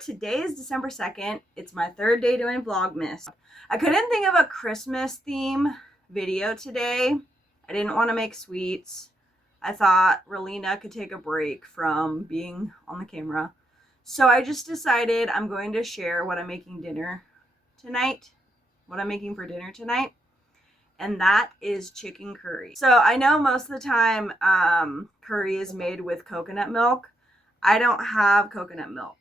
Today is December 2nd. It's my third day doing Vlogmas. I couldn't think of a Christmas theme video today. I didn't want to make sweets. I thought Relina could take a break from being on the camera. So I just decided I'm going to share what I'm making dinner tonight. What I'm making for dinner tonight. And that is chicken curry. So I know most of the time curry is made with coconut milk. I don't have coconut milk.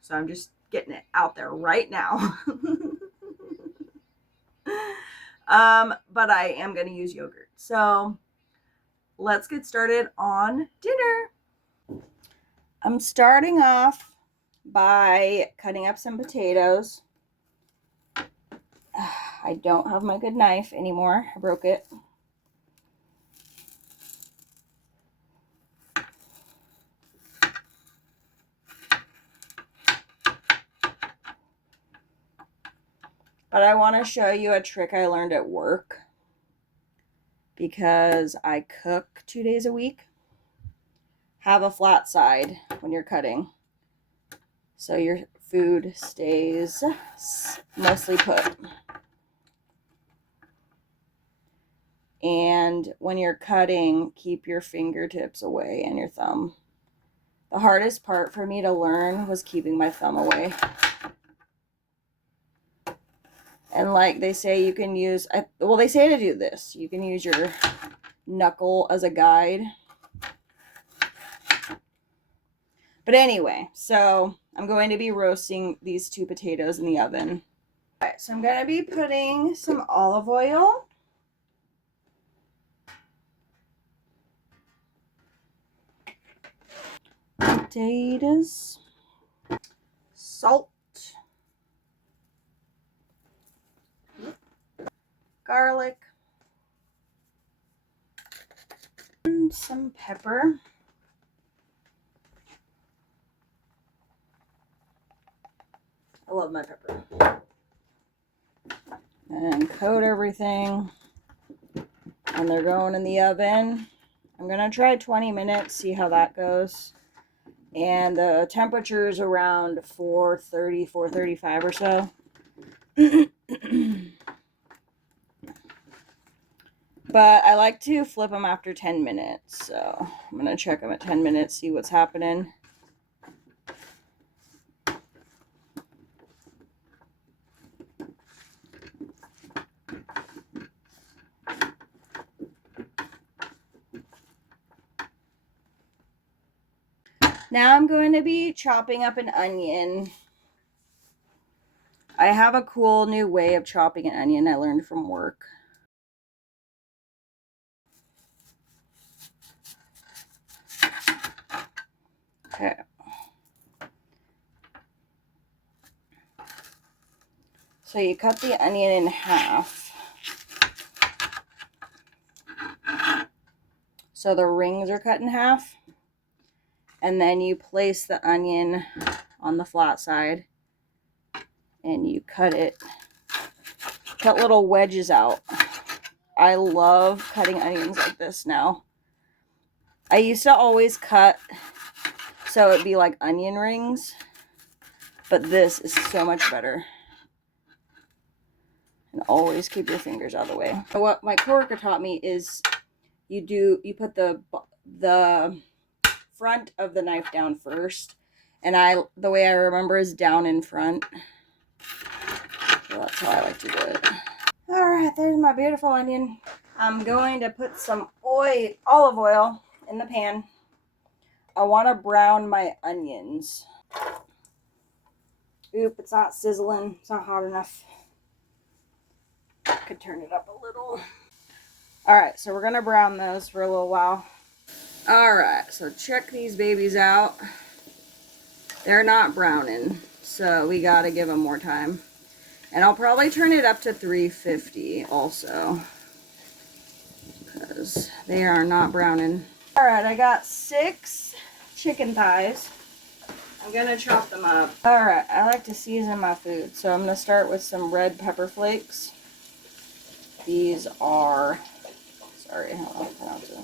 So I'm just getting it out there right now. But I am going to use yogurt. So let's get started on dinner. I'm starting off by cutting up some potatoes. I don't have my good knife anymore. I broke it. But I want to show you a trick I learned at work because I cook 2 days a week. Have a flat side when you're cutting so your food stays mostly put. And when you're cutting, keep your fingertips away and your thumb. The hardest part for me to learn was keeping my thumb away. And like they say, you can use, well, they say to do this. You can use your knuckle as a guide. But anyway, so I'm going to be roasting these 2 potatoes in the oven. All right, so I'm going to be putting some olive oil. Potatoes. Salt. Garlic. And some pepper. I love my pepper. And coat everything. And they're going in the oven. I'm going to try 20 minutes, see how that goes. And the temperature is around 430, 435 or so. But I like to flip them after 10 minutes. So I'm going to check them at 10 minutes, see what's happening. Now I'm going to be chopping up an onion. I have a cool new way of chopping an onion I learned from work. Okay. So you cut the onion in half. So the rings are cut in half. And then you place the onion on the flat side. And you cut it. Cut little wedges out. I love cutting onions like this now. I used to always cut so it'd be like onion rings. But this is so much better. And always keep your fingers out of the way. What my coworker taught me is you put the front of the knife down first. And the way I remember is down in front. So that's how I like to do it. Alright, there's my beautiful onion. I'm going to put some olive oil in the pan. I want to brown my onions. Oop, it's not sizzling. It's not hot enough. Could turn it up a little. Alright, so we're going to brown those for a little while. Alright, so check these babies out. They're not browning, so we got to give them more time. And I'll probably turn it up to 350 also, because they are not browning. Alright, I got 6 chicken thighs. I'm going to chop them up. Alright, I like to season my food, so I'm going to start with some red pepper flakes. These are, sorry, I don't know how to pronounce it.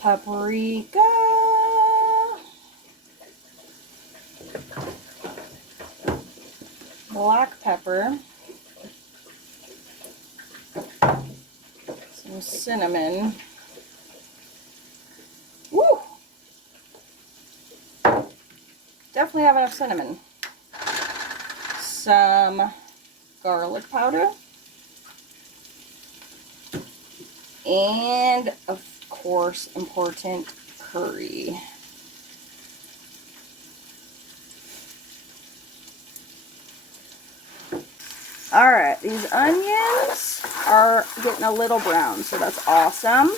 Paprika. black pepper, some cinnamon. Woo! Definitely have enough cinnamon. Some garlic powder. And, of course, important, curry. Alright, these onions are getting a little brown, so that's awesome.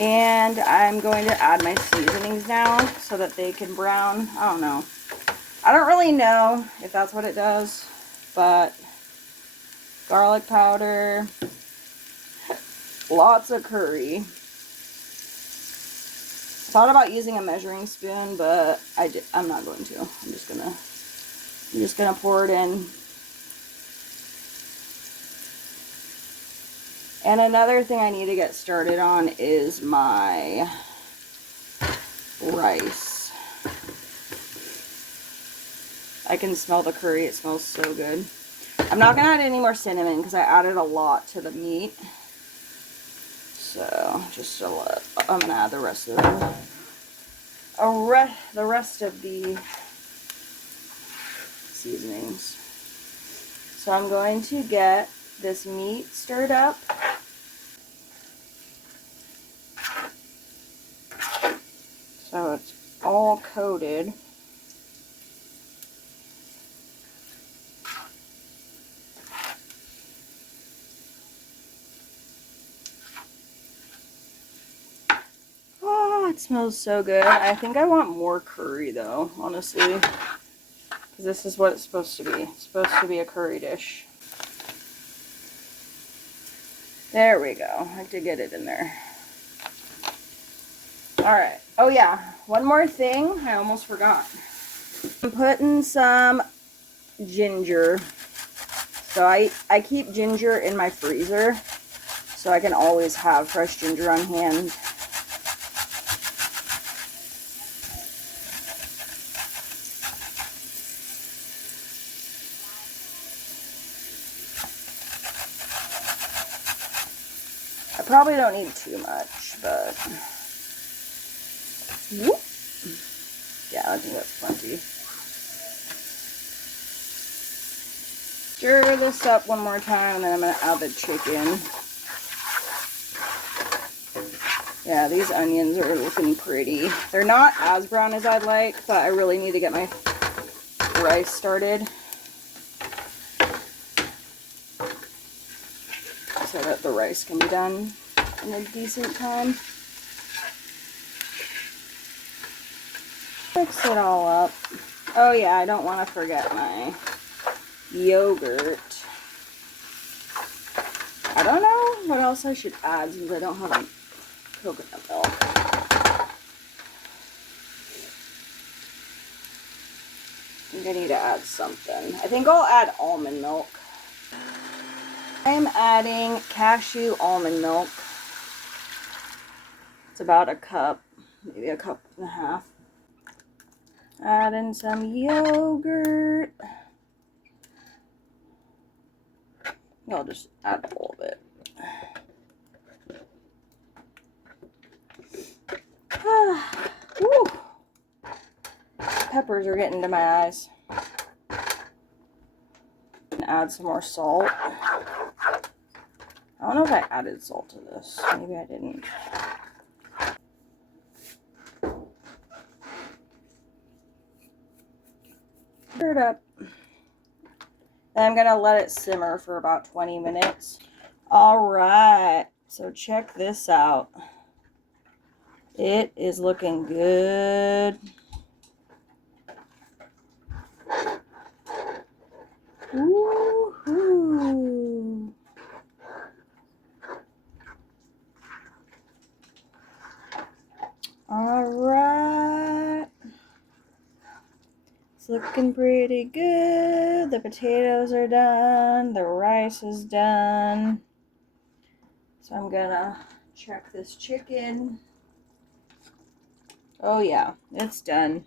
And I'm going to add my seasonings now so that they can brown. I don't know. I don't really know if that's what it does, but garlic powder, lots of curry. Thought about using a measuring spoon, but I'm not going to. I'm just gonna pour it in. And another thing I need to get started on is my rice. I can smell the curry. It smells so good. I'm not gonna add any more cinnamon because I added a lot to the meat. So just a lot. I'm gonna add the rest of the seasonings. So I'm going to get this meat stirred up. So it's all coated. Oh, it smells so good. I think I want more curry though, honestly. Because this is what it's supposed to be. It's supposed to be a curry dish. There we go. I have to get it in there. Alright. Oh yeah, one more thing. I almost forgot. I'm putting some ginger. So I keep ginger in my freezer, so I can always have fresh ginger on hand. I probably don't need too much, but whoop. Yeah, I think that's plenty. Stir this up one more time, and then I'm going to add the chicken. Yeah, these onions are looking pretty. They're not as brown as I'd like, but I really need to get my rice started so that the rice can be done in a decent time. Mix it all up. Oh yeah, I don't want to forget my yogurt. I don't know what else I should add since I don't have a coconut milk. I think I need to add something. I think I'll add almond milk. I'm adding cashew almond milk. It's about a cup, maybe a cup and a half. Add in some yogurt. I'll just add a little bit. Woo. Peppers are getting to my eyes. And add some more salt. I don't know if I added salt to this. Maybe I didn't. Stir it up. And I'm gonna let it simmer for about 20 minutes. Alright, so check this out. It is looking good. Woohoo! Alright. It's looking pretty good. The potatoes are done. The rice is done. So I'm gonna check this chicken. Oh yeah, it's done.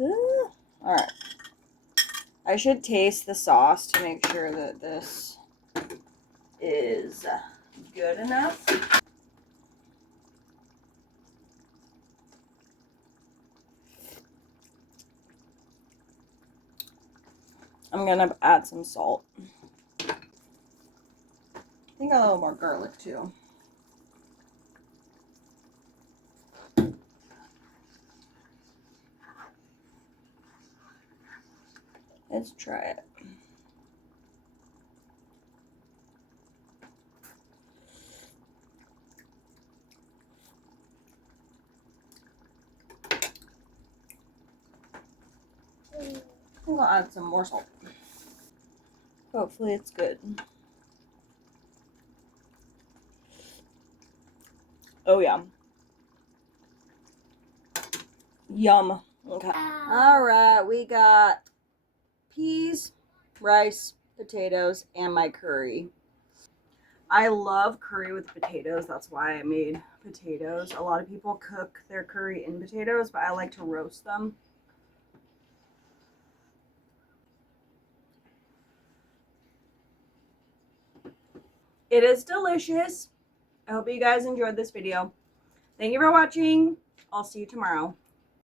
All right. I should taste the sauce to make sure that this is good enough. I'm gonna add some salt. I think a little more garlic too. Let's try it. I think I'll add some more salt. Hopefully it's good. Oh yeah. Yum. Okay. All right, we got peas, rice, potatoes, and my curry. I love curry with potatoes. That's why I made potatoes. A lot of people cook their curry in potatoes, but I like to roast them. It is delicious. I hope you guys enjoyed this video. Thank you for watching. I'll see you tomorrow.